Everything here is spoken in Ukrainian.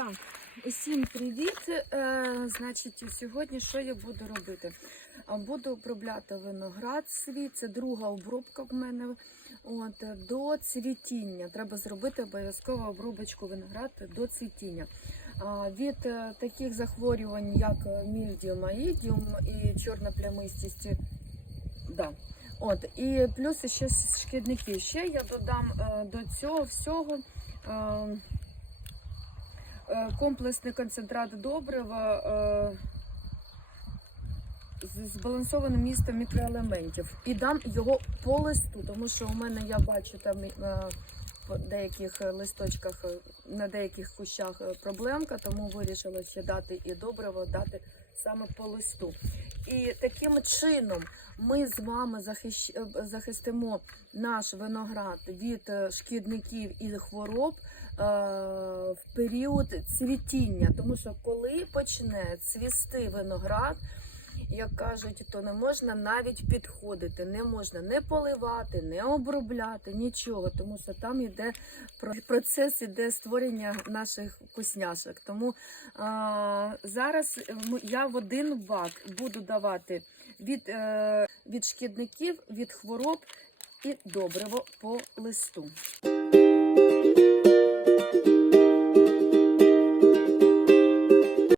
Так, усім привіт. Е, значить, сьогодні що я буду робити? Буду обробляти виноград свій. Це друга обробка в мене. От, е, до цвітіння. Треба зробити обов'язково обробочку виноград до цвітіння. А, від е, таких захворювань, як е, мільдіум, аїдіум і чорна плямистість. Да. От, і плюс ще шкідники. Ще я додам е, до цього всього. Е, комплексний концентрат добрива е, з збалансованим містом мікроелементів. І дам його по листу, тому що у мене я бачу там е, в деяких листочках, на деяких кущах проблемка, тому вирішила ще дати і добриво, дати саме по листу. І таким чином ми з вами захищ... е, захистимо наш виноград від е, шкідників і хвороб е, в період цвітіння. Тому що коли почне цвісти виноград, як кажуть, то не можна навіть підходити, не можна не поливати, не обробляти, нічого, тому що там йде про- процес іде створення наших вкусняшок. Тому а, зараз я в один бак буду давати від, е, від шкідників, від хвороб і добриво по листу.